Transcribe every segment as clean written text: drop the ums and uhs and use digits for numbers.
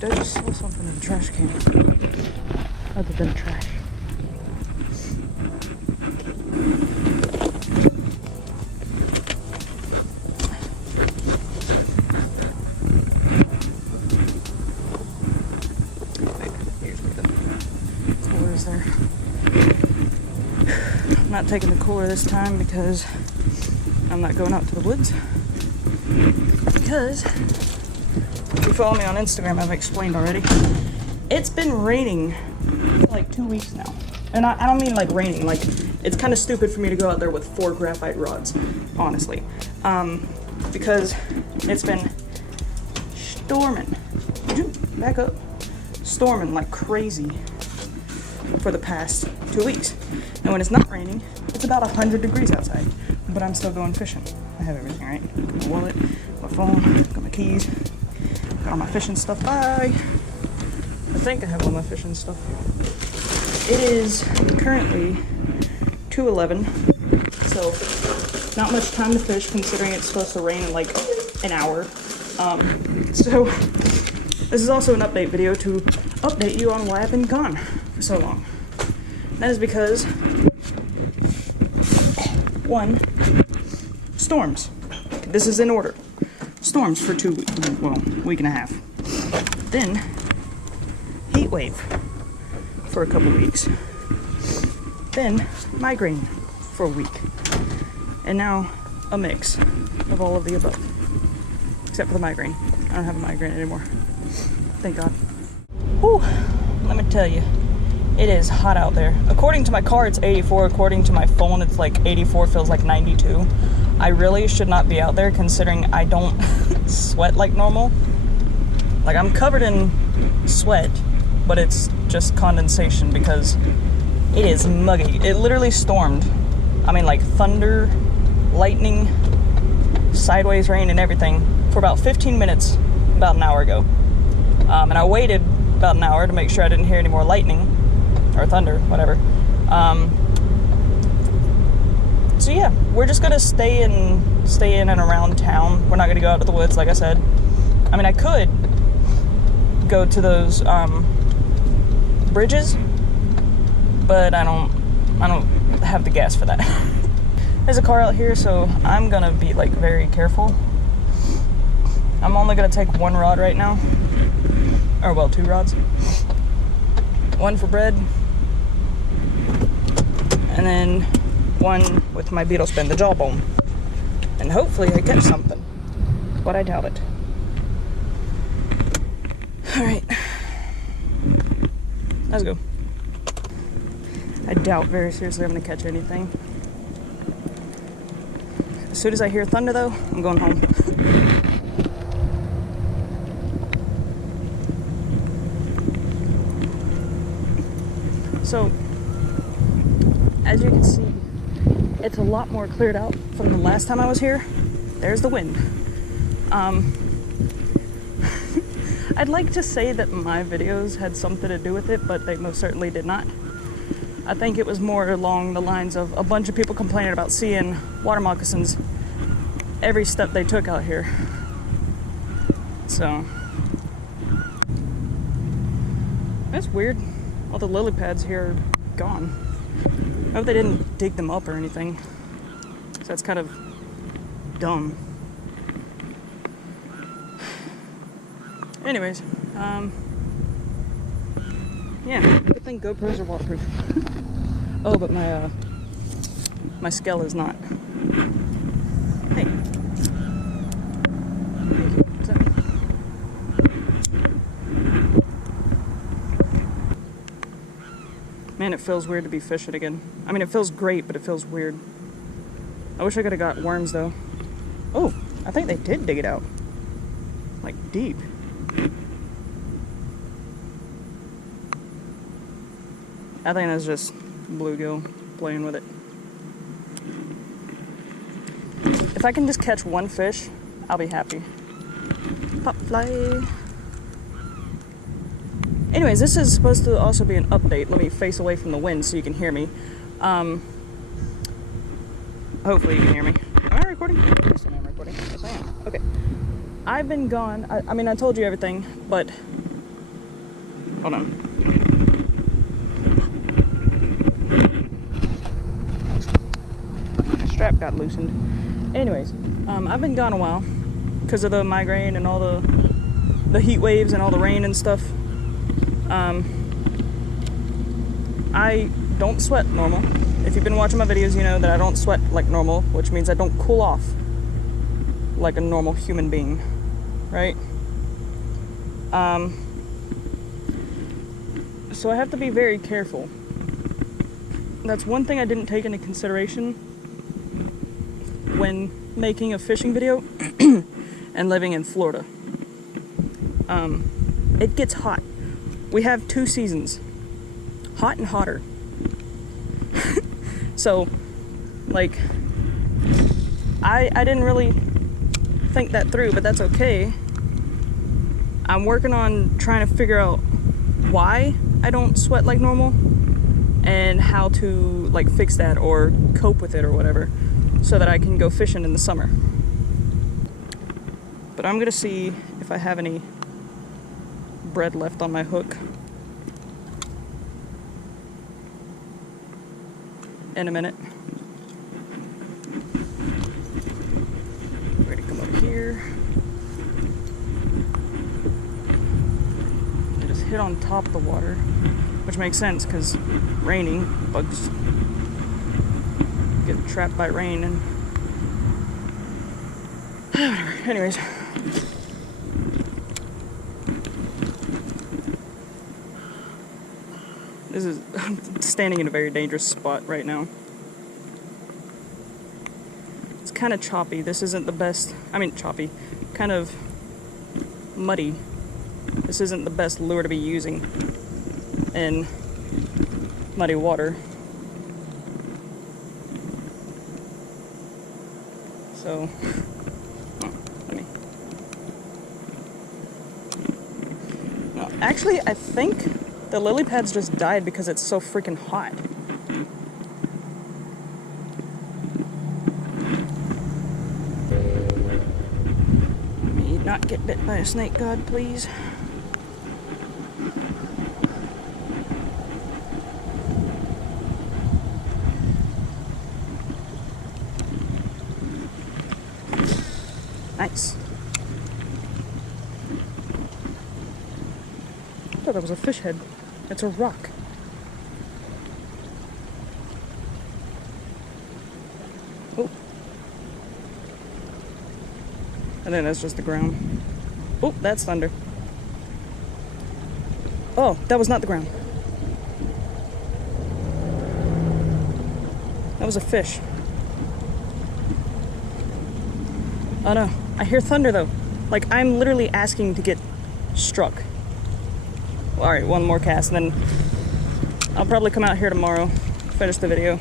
Dude, I just saw something in the trash can. Other than trash. Here's where the cooler is there. I'm not taking the cooler this time because I'm not going out to the woods. Because if you follow me on Instagram, I've explained already. It's been raining for like 2 weeks now. And I don't mean like raining, like it's kind of stupid for me to go out there with 4 graphite rods, honestly. Because it's been storming. Back up. Storming like crazy for the past 2 weeks. And when it's not raining, it's about 100 degrees outside. But I'm still going fishing. I have everything, right? My wallet, my phone, got my keys, got all my fishing stuff. I think I have all my fishing stuff. It is currently 2:11, so not much time to fish considering it's supposed to rain in like an hour. So this is also an update video to update you on why I've been gone for so long. That is because, one, storms. This is in order. Storms for week and a half. Then, heat wave for a couple weeks. Then, migraine for a week. And now, a mix of all of the above. Except for the migraine. I don't have a migraine anymore. Thank God. Whew, let me tell you, it is hot out there. According to my car, it's 84. According to my phone, it's like 84, feels like 92. I really should not be out there considering I don't sweat like normal. Like, I'm covered in sweat, but it's just condensation because it is muggy. It literally stormed. I mean, like thunder, lightning, sideways rain and everything for about 15 minutes about an hour ago. And I waited about an hour to make sure I didn't hear any more lightning or thunder, whatever. So yeah, we're just gonna stay in and around town. We're not gonna go out to the woods, like I said. I mean, I could go to those bridges, but I don't have the gas for that. There's a car out here, so I'm gonna be like very careful. I'm only gonna take 1 rod right now, or well, 2 rods. 1 for bread, and then 1 with my beetle spin, the Jawbone. And hopefully I catch something, but I doubt it. Alright, let's go. I doubt very seriously I'm gonna catch anything. As soon as I hear thunder though, I'm going home. So, as you can see, it's a lot more cleared out from the last time I was here. There's the wind. I'd like to say that my videos had something to do with it, but they most certainly did not. I think it was more along the lines of a bunch of people complaining about seeing water moccasins every step they took out here. So, that's weird. All the lily pads here are gone. I hope they didn't dig them up or anything. So that's kind of dumb. Anyways, yeah, good thing GoPros are waterproof. Oh, but my scale is not. Hey. What's that? Man, it feels weird to be fishing again. I mean, it feels great, but it feels weird. I wish I could have got worms, though. Oh, I think they did dig it out. Like, deep. I think that's just bluegill playing with it. If I can just catch 1 fish, I'll be happy. Pop fly. Anyways, this is supposed to also be an update. Let me face away from the wind so you can hear me. Hopefully you can hear me. Am I recording? Yes, I am recording. Yes, I am. Okay. I've been gone. I mean, I told you everything, but Hold on. My strap got loosened. Anyways, I've been gone a while because of the migraine and all the heat waves and all the rain and stuff. I don't sweat normal. If you've been watching my videos, you know that I don't sweat like normal, which means I don't cool off like a normal human being, right? So I have to be very careful. That's one thing I didn't take into consideration when making a fishing video and living in Florida. It gets hot. We have 2 seasons, hot and hotter. So, like, I didn't really think that through, but that's okay. I'm working on trying to figure out why I don't sweat like normal and how to like fix that or cope with it or whatever so that I can go fishing in the summer. But I'm gonna see if I have any bread left on my hook in a minute. Ready to come over here. And just hit on top of the water, which makes sense because raining, bugs get trapped by rain and anyways. I'm standing in a very dangerous spot right now. It's kind of choppy. This isn't the best. I mean, choppy. Kind of muddy. This isn't the best lure to be using in muddy water. So, no, actually, I think the lily pads just died because it's so freaking hot. Let me not get bit by a snake, God, please. Nice. I thought that was a fish head. It's a rock. Oh. And then that's just the ground. Oh, that's thunder. Oh, that was not the ground. That was a fish. Oh no, I hear thunder though. Like, I'm literally asking to get struck. Alright, one more cast, and then I'll probably come out here tomorrow, finish the video.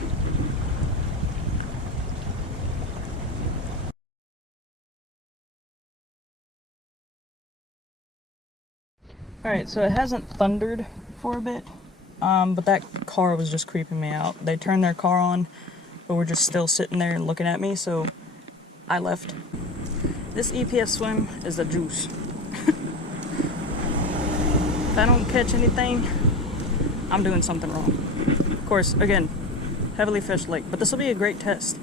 Alright, so it hasn't thundered for a bit, but that car was just creeping me out. They turned their car on, but we're just still sitting there and looking at me, so I left. This EPS swim is the juice. If I don't catch anything, I'm doing something wrong. Of course, again, heavily fished lake, but this will be a great test.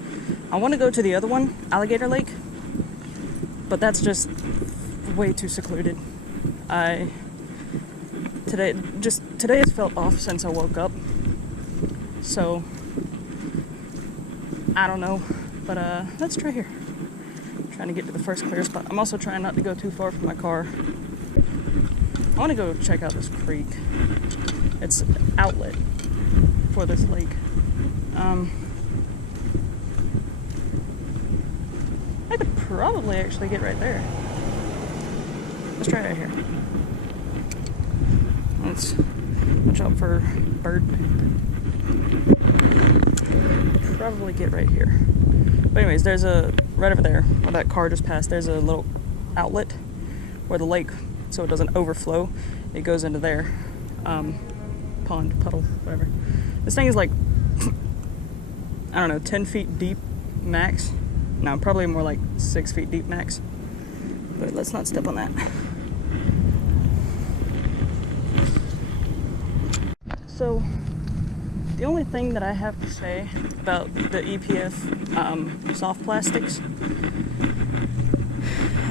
I want to go to the other one, Alligator Lake, but that's just way too secluded. Today has felt off since I woke up, so I don't know, but let's try here. I'm trying to get to the first clear spot. I'm also trying not to go too far from my car. I want to go check out this creek. It's an outlet for this lake. I could probably actually get right there. Let's try right here. Let's watch out for bird. Probably get right here. But anyways, there's a, right over there, where that car just passed, there's a little outlet where the lake, so it doesn't overflow, it goes into there. Pond, puddle, whatever. This thing is like, I don't know, 10 feet deep max. No, probably more like 6 feet deep max. But let's not step on that. So, the only thing that I have to say about the EPF soft plastics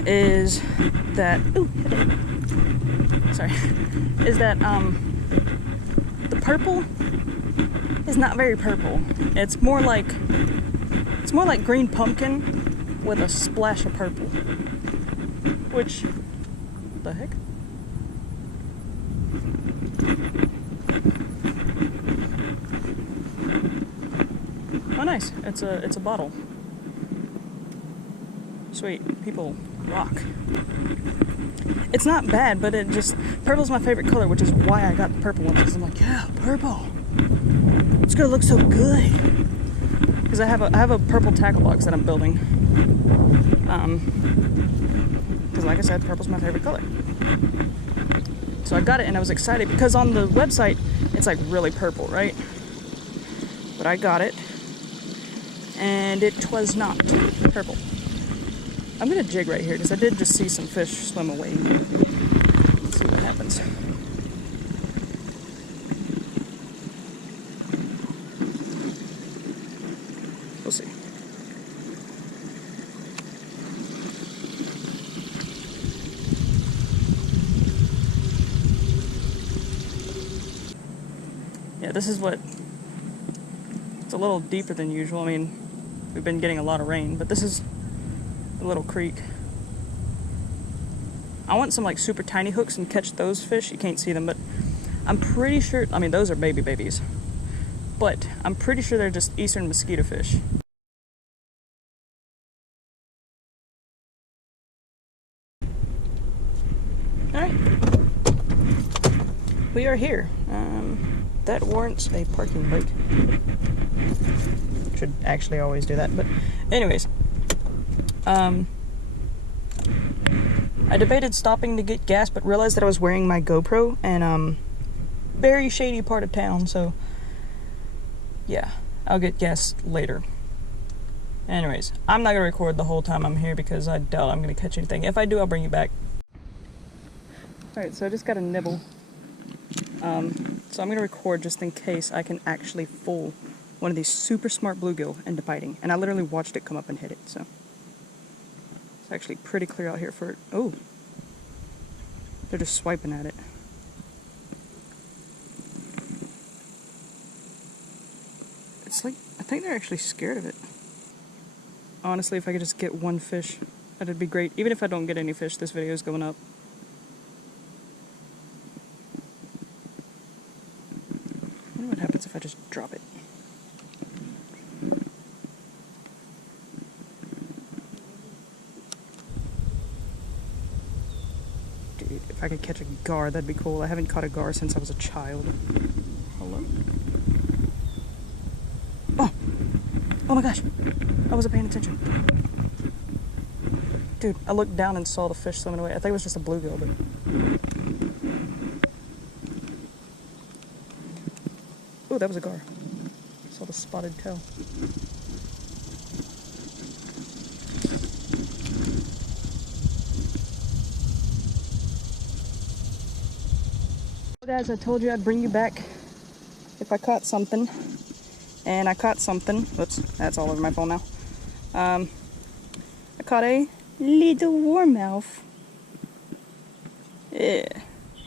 is that, is that the purple is not very purple. It's more like green pumpkin with a splash of purple. Which, what the heck? Oh, nice. It's a bottle. Sweet. People rock. It's not bad, but it just, purple's my favorite color, which is why I got the purple one, because I'm like, yeah, purple. It's gonna look so good. Because I have a purple tackle box that I'm building. Because like I said, purple's my favorite color. So I got it and I was excited because on the website, it's like really purple, right? But I got it and it was not purple. I'm gonna jig right here because I did just see some fish swim away. Let's see what happens. We'll see. Yeah, this is what, it's a little deeper than usual. I mean, we've been getting a lot of rain, but this is a little creek. I want some like super tiny hooks and catch those fish. You can't see them, but I'm pretty sure, I mean, those are babies, but I'm pretty sure they're just eastern mosquito fish. All right, we are here. That warrants a parking brake. Should actually always do that, but anyways. I debated stopping to get gas, but realized that I was wearing my GoPro, and very shady part of town, so yeah, I'll get gas later. Anyways, I'm not gonna record the whole time I'm here because I doubt I'm gonna catch anything. If I do, I'll bring you back. Alright, so I just got a nibble. So I'm gonna record just in case I can actually fool one of these super smart bluegill into biting. And I literally watched it come up and hit it, so. It's actually pretty clear out here for it. Oh. They're just swiping at it. It's like, I think they're actually scared of it. Honestly, if I could just get one fish, that'd be great. Even if I don't get any fish, this video is going up. I wonder what happens if I just drop it. Dude, if I could catch a gar, that'd be cool. I haven't caught a gar since I was a child. Hello? Oh! Oh my gosh! I wasn't paying attention. Dude, I looked down and saw the fish swimming away. I think it was just a bluegill, but... Oh, that was a gar. Saw the spotted tail. Well, guys, I told you I'd bring you back if I caught something. And I caught something. Whoops, that's all over my phone now. I caught a little warmouth. Yeah.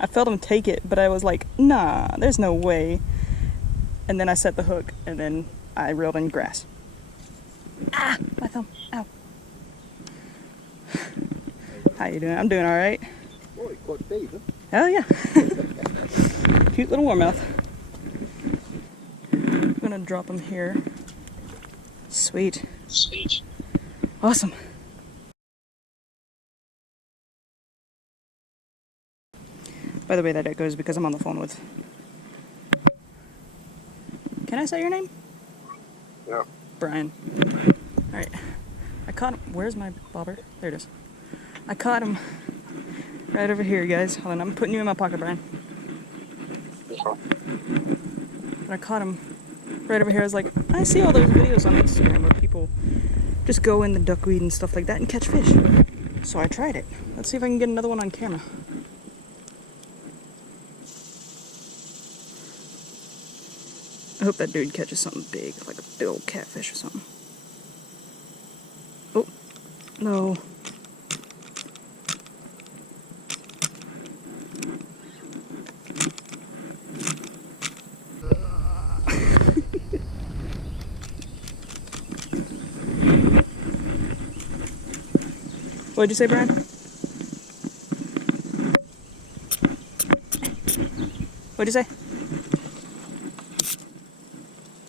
I felt him take it, but I was like, nah, there's no way. And then I set the hook, and then I reeled in grass. Ah, my thumb. Ow. How you doing? I'm doing all right. Oh, you caught bait, huh? Hell yeah. Cute little warmouth. I'm gonna drop him here. Sweet. Sweet. Awesome. By the way, that echoes because I'm on the phone with... Can I say your name? Yeah. Brian. Alright. I caught him. Where's my bobber? There it is. I caught him right over here, guys. Hold on, I'm putting you in my pocket, Brian. And I caught him right over here. I was like, I see all those videos on Instagram where people just go in the duckweed and stuff like that and catch fish. So I tried it. Let's see if I can get another one on camera. hope that dude catches something big, like a big old catfish or something. Oh, no. What'd you say, Brian? What'd you say?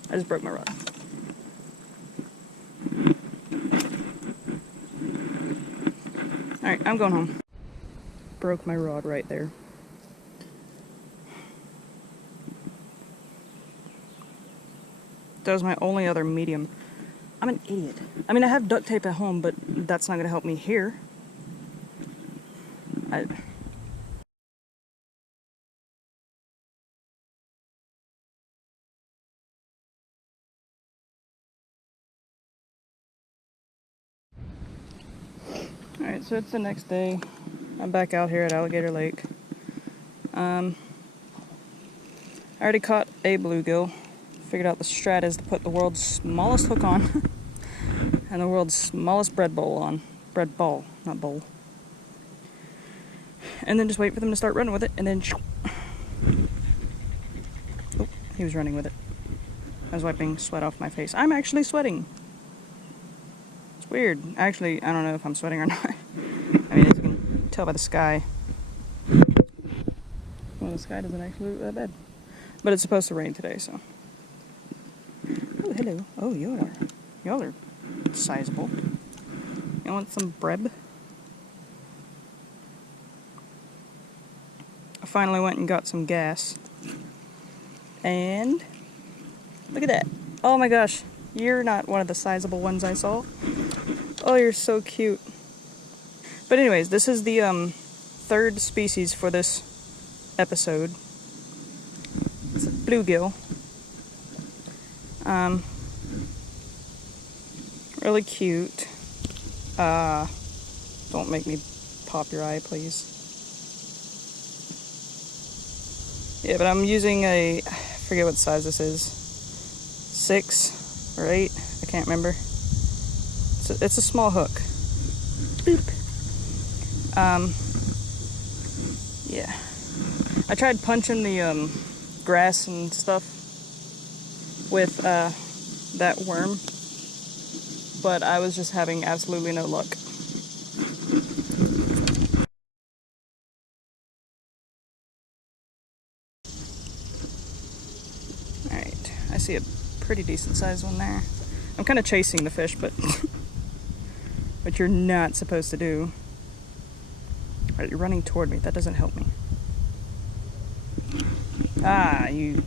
I just broke my rod. Alright, I'm going home. Broke my rod right there. That was my only other medium. I'm an idiot. I mean, I have duct tape at home, but that's not going to help me here. Alright, so it's the next day. I'm back out here at Alligator Lake. I already caught a bluegill. Figured out the strat is to put the world's smallest hook on and the world's smallest bread bowl on. Bread ball, not bowl. And then just wait for them to start running with it, and then... Oh, he was running with it. I was wiping sweat off my face. I'm actually sweating. It's weird. Actually, I don't know if I'm sweating or not. I mean, as you can tell by the sky. Well, the sky doesn't actually look that bad. But it's supposed to rain today, so... Oh, hello. Oh, y'all are sizable. You want some bread? I finally went and got some gas. And look at that. Oh my gosh. You're not one of the sizable ones I saw. Oh, you're so cute. But anyways, this is the third species for this episode. It's a bluegill. Really cute. Don't make me pop your eye, please. Yeah, but I'm using I forget what size this is. 6 or 8, I can't remember. It's a small hook. Boop. Yeah. I tried punching the grass and stuff with that worm, but I was just having absolutely no luck. Alright, I see a pretty decent sized one there. I'm kind of chasing the fish, but what you're not supposed to do. Alright, you're running toward me. That doesn't help me. Ah, you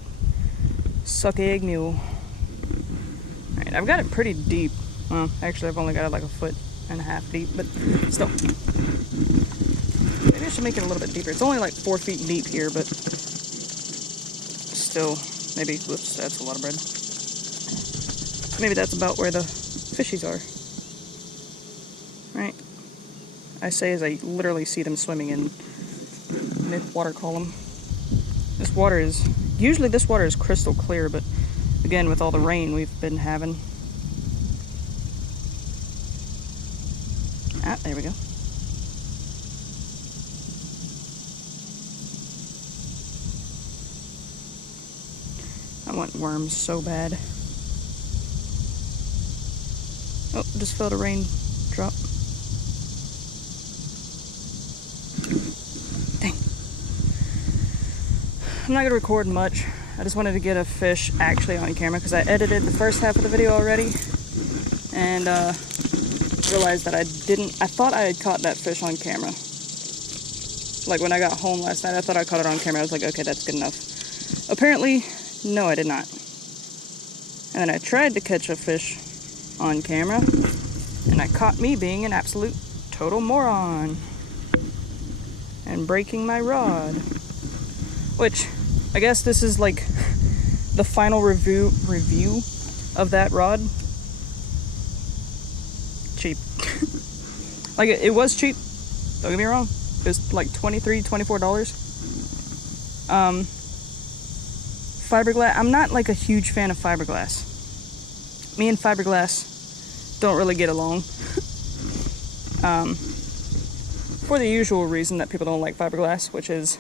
suck egg mule. Alright, I've got it pretty deep. Well, actually, I've only got it like 1.5 feet deep, but still. Maybe I should make it a little bit deeper. It's only like 4 feet deep here, but still, maybe, whoops, that's a lot of bread. Maybe that's about where the fishies are. Right? I say as I literally see them swimming in mid-water column. This water is, usually this water is crystal clear, but again, with all the rain we've been having. Ah, there we go. I want worms so bad. Oh, just felt a raindrop. Dang. I'm not gonna record much. I just wanted to get a fish actually on camera because I edited the first half of the video already and realized that I thought I had caught that fish on camera. Like when I got home last night, I thought I caught it on camera. I was like, okay, that's good enough. Apparently, no, I did not. And then I tried to catch a fish on camera, and I caught me being an absolute total moron and breaking my rod. Which, I guess this is like the final review of that rod. Cheap. Like, it was cheap, don't get me wrong. It was like $23, $24. fiberglass. I'm not like a huge fan of fiberglass. Me and fiberglass don't really get along. For the usual reason that people don't like fiberglass, which is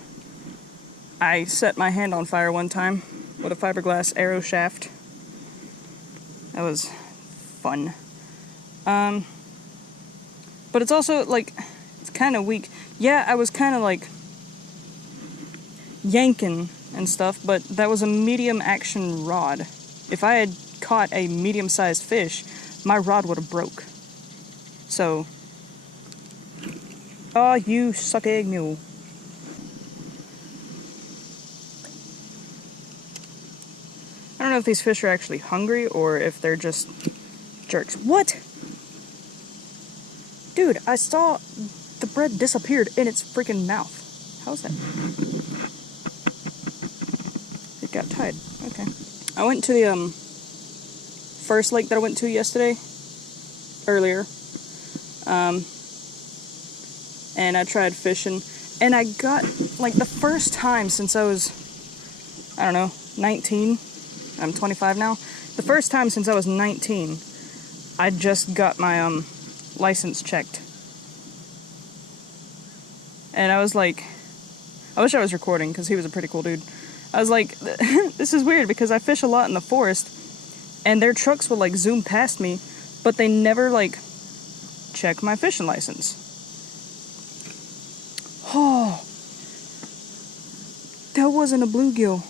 I set my hand on fire one time with a fiberglass arrow shaft. That was fun. But it's also like, it's kind of weak. Yeah, I was kind of like yanking and stuff, but that was a medium action rod. If I had caught a medium-sized fish, my rod would have broke. So, oh, you suck egg mule. I don't know if these fish are actually hungry or if they're just jerks. What? Dude, I saw the bread disappeared in its freaking mouth. How's that? It got tied. Okay. I went to the first lake that I went to earlier. And I tried fishing, and I got, like, the first time since I was, I don't know, 19. I'm 25 now. The first time since I was 19, I just got my license checked. And I was like, I wish I was recording because he was a pretty cool dude. I was like, this is weird because I fish a lot in the forest and their trucks would like zoom past me, but they never like check my fishing license. Oh, that wasn't a bluegill.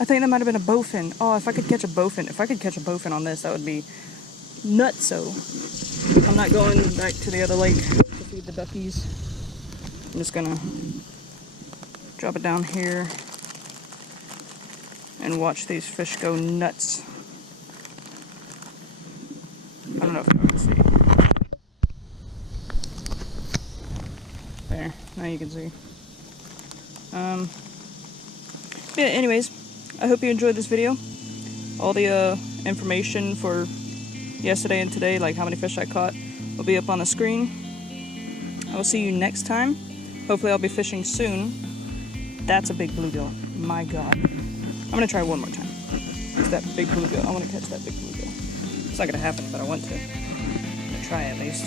I think that might have been a bowfin. Oh, if I could catch a bowfin on this, that would be nutso. I'm not going back to the other lake to feed the duckies. I'm just gonna drop it down here and watch these fish go nuts. I don't know if you can see. There, now you can see. Yeah, anyways, I hope you enjoyed this video. All the information for yesterday and today, like how many fish I caught, will be up on the screen. I will see you next time. Hopefully I'll be fishing soon. That's a big bluegill. My God. I'm gonna try one more time. It's that big bluegill. I want to catch that big bluegill. It's not gonna happen, but I want to. I'm gonna try at least.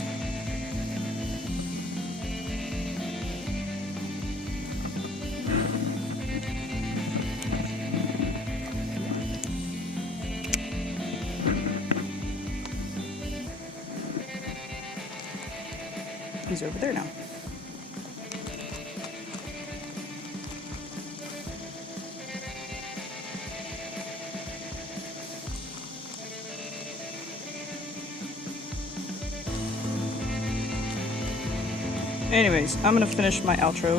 He's over there now. Anyways, I'm gonna finish my outro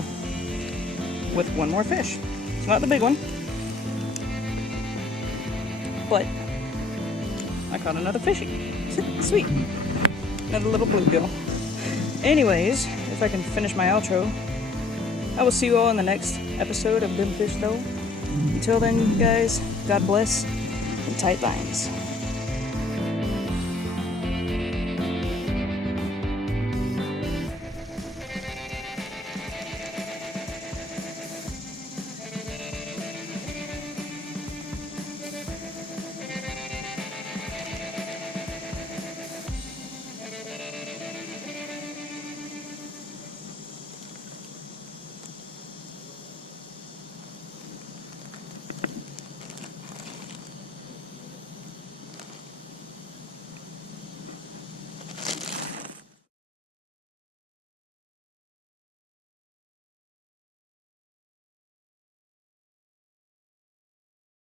with one more fish. It's not the big one, but I caught another fishy. Sweet. Another little bluegill. Anyways, if I can finish my outro, I will see you all in the next episode of Them Fish Though. Until then, you guys, God bless and tight lines.